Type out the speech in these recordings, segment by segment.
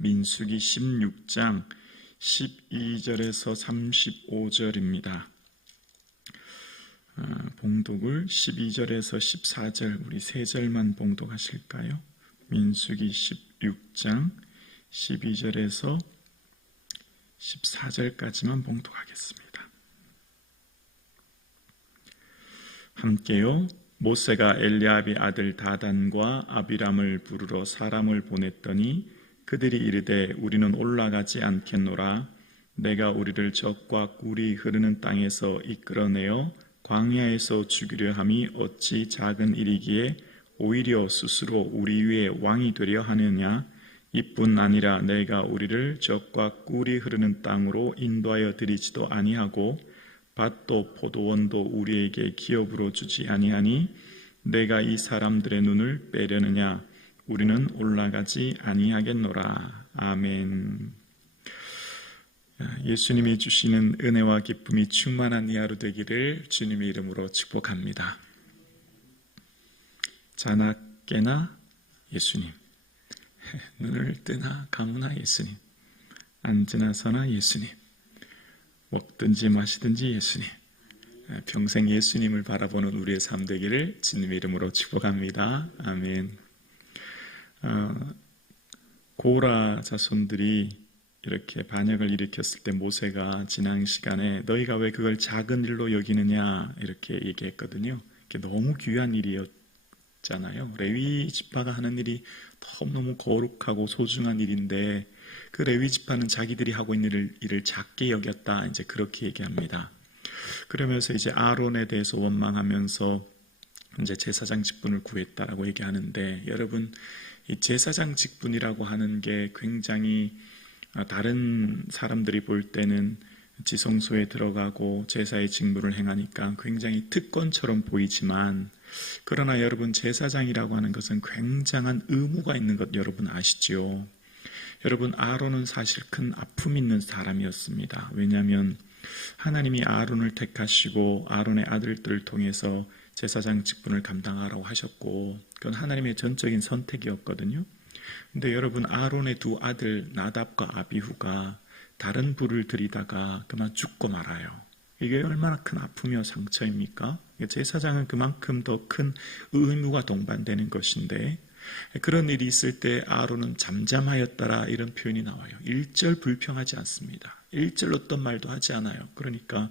민수기 16장 12절에서 35절입니다. 봉독을 12절에서 14절 우리 세 절만 봉독하실까요? 민수기 16장 12절에서 14절까지만 봉독하겠습니다. 함께요. 모세가 엘리압의 아들 다단과 아비람을 부르러 사람을 보냈더니 그들이 이르되 우리는 올라가지 않겠노라. 내가 우리를 적과 꿀이 흐르는 땅에서 이끌어내어 광야에서 죽이려 함이 어찌 작은 일이기에 오히려 스스로 우리 위에 왕이 되려 하느냐. 이뿐 아니라 내가 우리를 적과 꿀이 흐르는 땅으로 인도하여 드리지도 아니하고 밭도 포도원도 우리에게 기업으로 주지 아니하니 내가 이 사람들의 눈을 빼려느냐. 우리는 올라가지 아니하겠노라. 아멘. 예수님이 주시는 은혜와 기쁨이 충만한 이 하루 되기를 주님의 이름으로 축복합니다. 자나 깨나 예수님, 눈을 뜨나 감으나 예수님, 앉으나 서나 예수님, 먹든지 마시든지 예수님, 평생 예수님을 바라보는 우리의 삶 되기를 주님의 이름으로 축복합니다. 아멘. 고라 자손들이 이렇게 반역을 일으켰을 때 모세가 지난 시간에 너희가 왜 그걸 작은 일로 여기느냐 이렇게 얘기했거든요. 너무 귀한 일이었잖아요. 레위 지파가 하는 일이 너무너무 거룩하고 소중한 일인데 그 레위 지파는 자기들이 하고 있는 일을 작게 여겼다. 이제 그렇게 얘기합니다. 그러면서 이제 아론에 대해서 원망하면서 이제 제사장 직분을 구했다라고 얘기하는데, 여러분 이 제사장 직분이라고 하는 게 굉장히 다른 사람들이 볼 때는 지성소에 들어가고 제사의 직무를 행하니까 굉장히 특권처럼 보이지만, 그러나 여러분 제사장이라고 하는 것은 굉장한 의무가 있는 것 여러분 아시죠? 여러분 아론은 사실 큰 아픔이 있는 사람이었습니다. 왜냐하면 하나님이 아론을 택하시고 아론의 아들들을 통해서 제사장 직분을 감당하라고 하셨고 그건 하나님의 전적인 선택이었거든요. 근데 여러분 아론의 두 아들 나답과 아비후가 다른 불을 들이다가 그만 죽고 말아요. 이게 얼마나 큰 아픔이와 상처입니까? 제사장은 그만큼 더 큰 의무가 동반되는 것인데, 그런 일이 있을 때 아론은 잠잠하였더라 이런 표현이 나와요. 일절 불평하지 않습니다. 일절 어떤 말도 하지 않아요. 그러니까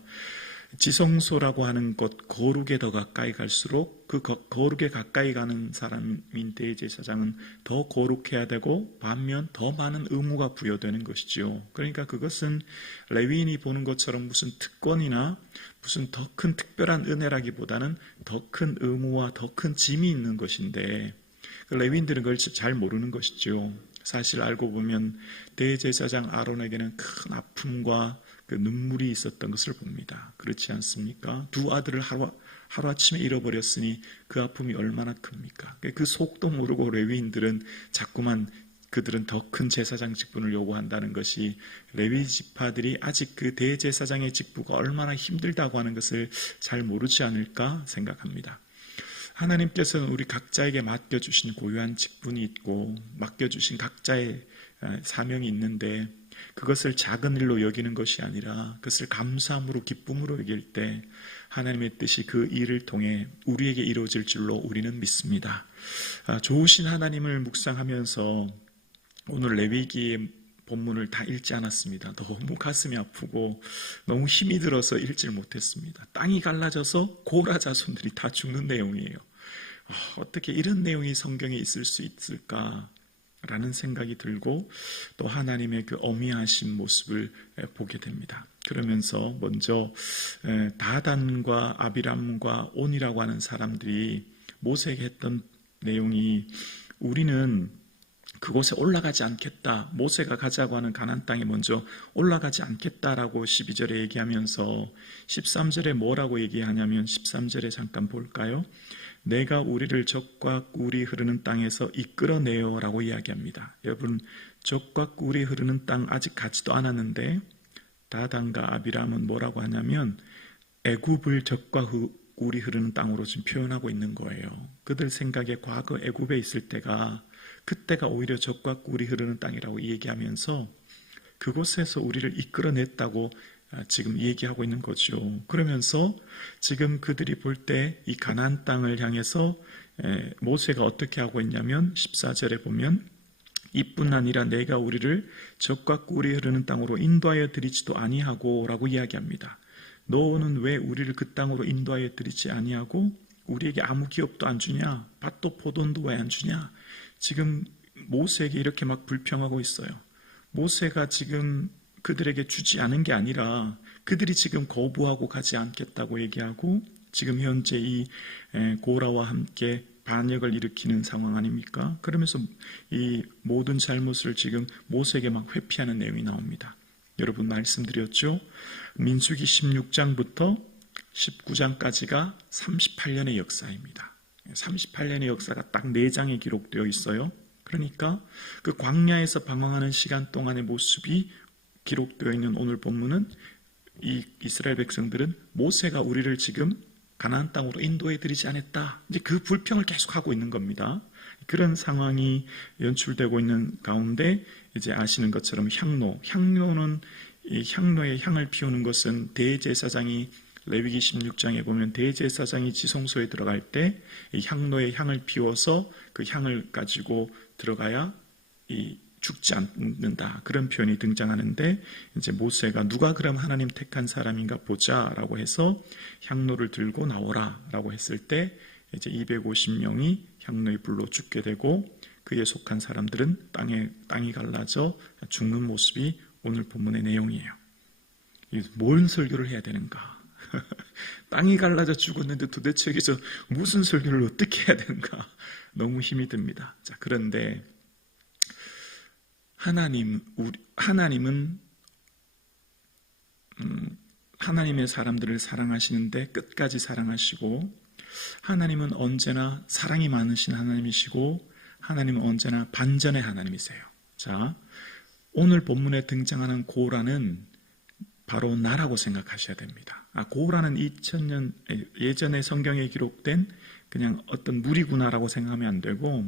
지성소라고 하는 곳 거룩에 더 가까이 갈수록 그 거룩에 가까이 가는 사람인 대제사장은 더 거룩해야 되고 반면 더 많은 의무가 부여되는 것이죠. 그러니까 그것은 레위인이 보는 것처럼 무슨 특권이나 무슨 더 큰 특별한 은혜라기보다는 더 큰 의무와 더 큰 짐이 있는 것인데, 레위인들은 그걸 잘 모르는 것이죠. 사실 알고 보면 대제사장 아론에게는 큰 아픔과 그 눈물이 있었던 것을 봅니다. 그렇지 않습니까? 두 아들을 하루아침에 잃어버렸으니 그 아픔이 얼마나 큽니까? 그 속도 모르고 레위인들은 자꾸만 그들은 더 큰 제사장 직분을 요구한다는 것이 레위 지파들이 아직 그 대제사장의 직분가 얼마나 힘들다고 하는 것을 잘 모르지 않을까 생각합니다. 하나님께서는 우리 각자에게 맡겨주신 고유한 직분이 있고 맡겨주신 각자의 사명이 있는데, 그것을 작은 일로 여기는 것이 아니라 그것을 감사함으로 기쁨으로 여길 때 하나님의 뜻이 그 일을 통해 우리에게 이루어질 줄로 우리는 믿습니다. 좋으신 하나님을 묵상하면서 오늘 레위기의 본문을 다 읽지 않았습니다. 너무 가슴이 아프고 너무 힘이 들어서 읽질 못했습니다. 땅이 갈라져서 고라 자손들이 다 죽는 내용이에요. 어떻게 이런 내용이 성경에 있을 수 있을까? 라는 생각이 들고 또 하나님의 그 어미하신 모습을 보게 됩니다. 그러면서 먼저 다단과 아비람과 온이라고 하는 사람들이 모세에게 했던 내용이, 우리는 그곳에 올라가지 않겠다. 모세가 가자고 하는 가나안 땅에 먼저 올라가지 않겠다라고 12절에 얘기하면서 13절에 뭐라고 얘기하냐면 13절에 잠깐 볼까요? 내가 우리를 적과 꿀이 흐르는 땅에서 이끌어내요 라고 이야기합니다. 여러분 적과 꿀이 흐르는 땅 아직 가지도 않았는데 다단과 아비람은 뭐라고 하냐면 애굽을 적과 꿀이 흐르는 땅으로 지금 표현하고 있는 거예요. 그들 생각에 과거 애굽에 있을 때가 그때가 오히려 젖과 꿀이 흐르는 땅이라고 얘기하면서 그곳에서 우리를 이끌어냈다고 지금 얘기하고 있는 거죠. 그러면서 지금 그들이 볼 때 이 가나안 땅을 향해서 모세가 어떻게 하고 있냐면 14절에 보면 이뿐 아니라 내가 우리를 젖과 꿀이 흐르는 땅으로 인도하여 드리지도 아니하고 라고 이야기합니다. 너는 왜 우리를 그 땅으로 인도하여 드리지 아니하고 우리에게 아무 기업도 안 주냐? 밭도 포도도 왜 안 주냐? 지금 모세에게 이렇게 막 불평하고 있어요. 모세가 지금 그들에게 주지 않은 게 아니라 그들이 지금 거부하고 가지 않겠다고 얘기하고 지금 현재 이 고라와 함께 반역을 일으키는 상황 아닙니까? 그러면서 이 모든 잘못을 지금 모세에게 막 회피하는 내용이 나옵니다. 여러분 말씀드렸죠? 민수기 16장부터 19장까지가 38년의 역사입니다. 38년의 역사가 딱 4장에 기록되어 있어요. 그러니까 그 광야에서 방황하는 시간 동안의 모습이 기록되어 있는 오늘 본문은 이 이스라엘 백성들은 모세가 우리를 지금 가나안 땅으로 인도해 드리지 않았다. 이제 그 불평을 계속하고 있는 겁니다. 그런 상황이 연출되고 있는 가운데 이제 아시는 것처럼 향로는 이 향로에 향을 피우는 것은 대제사장이 레위기 16장에 보면 대제사장이 지성소에 들어갈 때 이 향로에 향을 피워서 그 향을 가지고 들어가야 이 죽지 않는다. 그런 표현이 등장하는데 이제 모세가 누가 그럼 하나님 택한 사람인가 보자라고 해서 향로를 들고 나오라라고 했을 때 이제 250명이 향로의 불로 죽게 되고 그에 속한 사람들은 땅이 갈라져 죽는 모습이 오늘 본문의 내용이에요. 뭔 설교를 해야 되는가? 땅이 갈라져 죽었는데 도대체 여기서 무슨 설교를 어떻게 해야 되는가? 너무 힘이 듭니다. 자, 그런데 하나님은 하나님의 사람들을 사랑하시는데 끝까지 사랑하시고 하나님은 언제나 사랑이 많으신 하나님이시고 하나님은 언제나 반전의 하나님이세요. 자, 오늘 본문에 등장하는 고라는 바로 나라고 생각하셔야 됩니다. 고라는 2000년 예전에 성경에 기록된 그냥 어떤 무리구나라고 생각하면 안 되고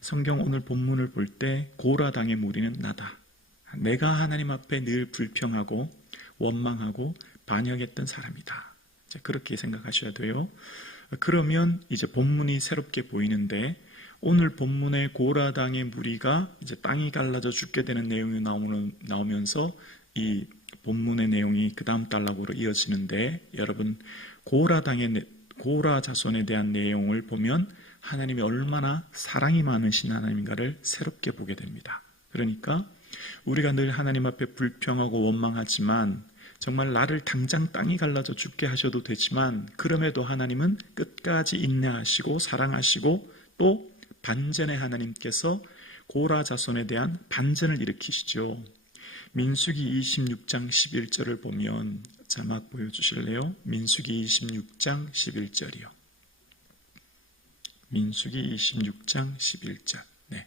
성경 오늘 본문을 볼 때 고라 당의 무리는 나다. 내가 하나님 앞에 늘 불평하고 원망하고 반역했던 사람이다. 그렇게 생각하셔야 돼요. 그러면 이제 본문이 새롭게 보이는데 오늘 본문의 고라 당의 무리가 이제 땅이 갈라져 죽게 되는 내용이 나오면서 이 본문의 내용이 그 다음 단락으로 이어지는데 여러분 고라 자손에 대한 내용을 보면 하나님이 얼마나 사랑이 많으신 하나님인가를 새롭게 보게 됩니다. 그러니까 우리가 늘 하나님 앞에 불평하고 원망하지만 정말 나를 당장 땅이 갈라져 죽게 하셔도 되지만 그럼에도 하나님은 끝까지 인내하시고 사랑하시고 또 반전의 하나님께서 고라 자손에 대한 반전을 일으키시죠. 민수기 26장 11절을 보면 자막 보여주실래요? 민수기 26장 11절이요. 민수기 26장 11절. 네.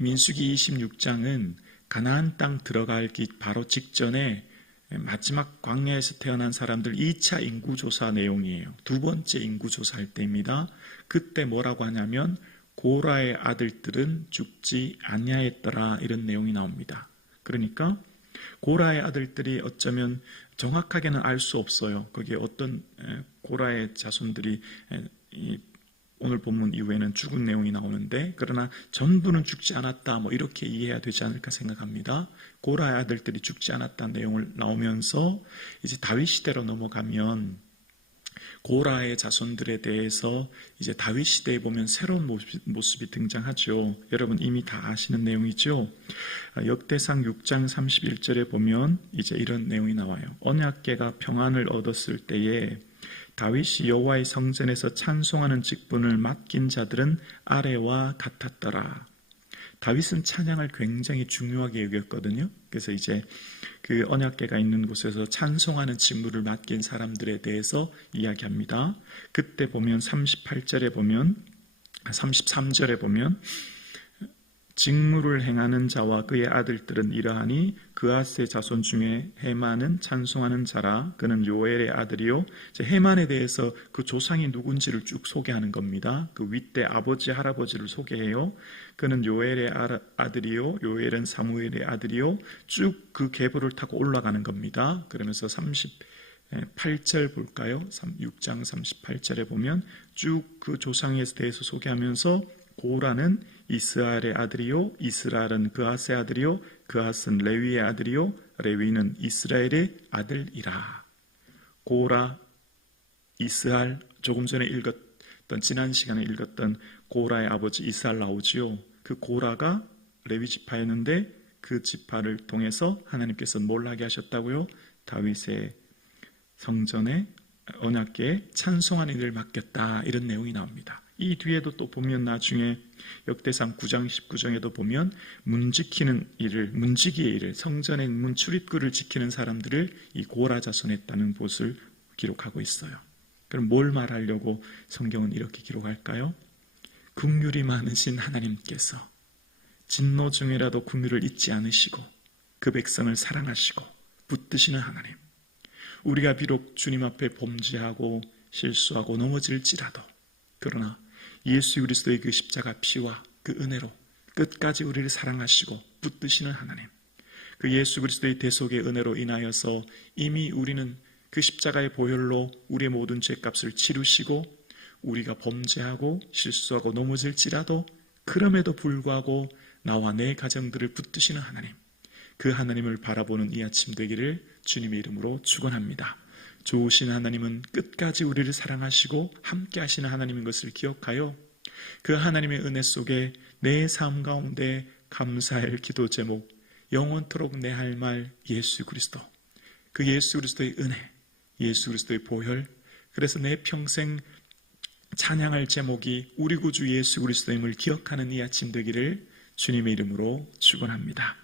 민수기 26장은 가나안 땅 들어가기 바로 직전에 마지막 광야에서 태어난 사람들 2차 인구조사 내용이에요. 두 번째 인구조사할 때입니다. 그때 뭐라고 하냐면 고라의 아들들은 죽지 아니하였더라 이런 내용이 나옵니다. 그러니까 고라의 아들들이 어쩌면 정확하게는 알 수 없어요. 거기에 어떤 고라의 자손들이 오늘 본문 이후에는 죽은 내용이 나오는데 그러나 전부는 죽지 않았다 이렇게 이해해야 되지 않을까 생각합니다. 고라의 아들들이 죽지 않았다는 내용을 나오면서 이제 다윗 시대로 넘어가면 고라의 자손들에 대해서 이제 다윗 시대에 보면 새로운 모습이 등장하죠. 여러분 이미 다 아시는 내용이죠. 역대상 6장 31절에 보면 이제 이런 내용이 나와요. 언약궤가 평안을 얻었을 때에 다윗이 여호와의 성전에서 찬송하는 직분을 맡긴 자들은 아래와 같았더라. 다윗은 찬양을 굉장히 중요하게 여겼거든요. 그래서 이제 그 언약궤가 있는 곳에서 찬송하는 직무를 맡긴 사람들에 대해서 이야기합니다. 그때 보면 38절에 보면 33절에 보면 직무를 행하는 자와 그의 아들들은 이러하니 그아스의 자손 중에 헤만은 찬송하는 자라. 그는 요엘의 아들이요. 헤만에 대해서 그 조상이 누군지를 쭉 소개하는 겁니다. 그 윗대 아버지 할아버지를 소개해요. 그는 요엘의 아들이요. 요엘은 사무엘의 아들이요. 쭉 그 계보를 타고 올라가는 겁니다. 그러면서 38절 볼까요? 6장 38절에 보면 쭉 그 조상에 대해서 소개하면서 고라는 이스라엘의 아들이요, 이스라엘은 그아스의 아들이요, 그아스는 레위의 아들이요, 레위는 이스라엘의 아들이라. 고라, 이스라엘, 조금 전에 읽었던, 지난 시간에 읽었던 고라의 아버지 이스라엘 나오지요. 그 고라가 레위 지파였는데 그 지파를 통해서 하나님께서 뭘 하게 하셨다고요? 다윗의 성전에 언약궤에 찬송하는 일을 맡겼다, 이런 내용이 나옵니다. 이 뒤에도 또 보면 나중에 역대상 9장 19장에도 보면 문지기의 일을, 성전의 문 출입구를 지키는 사람들을 이 고라 자손에 했다는 것을 기록하고 있어요. 그럼 뭘 말하려고 성경은 이렇게 기록할까요? 긍휼이 많으신 하나님께서 진노 중이라도 긍휼을 잊지 않으시고 그 백성을 사랑하시고 붙드시는 하나님, 우리가 비록 주님 앞에 범죄하고 실수하고 넘어질지라도, 그러나 예수 그리스도의 그 십자가 피와 그 은혜로 끝까지 우리를 사랑하시고 붙드시는 하나님, 그 예수 그리스도의 대속의 은혜로 인하여서 이미 우리는 그 십자가의 보혈로 우리의 모든 죄값을 치르시고, 우리가 범죄하고 실수하고 넘어질지라도 그럼에도 불구하고 나와 내 가정들을 붙드시는 하나님, 그 하나님을 바라보는 이 아침 되기를 주님의 이름으로 축원합니다. 좋으신 하나님은 끝까지 우리를 사랑하시고 함께 하시는 하나님인 것을 기억하여 그 하나님의 은혜 속에 내 삶 가운데 감사할 기도 제목, 영원토록 내 할 말 예수 그리스도, 그 예수 그리스도의 은혜, 예수 그리스도의 보혈, 그래서 내 평생 찬양할 제목이 우리 구주 예수 그리스도임을 기억하는 이 아침 되기를 주님의 이름으로 축원합니다.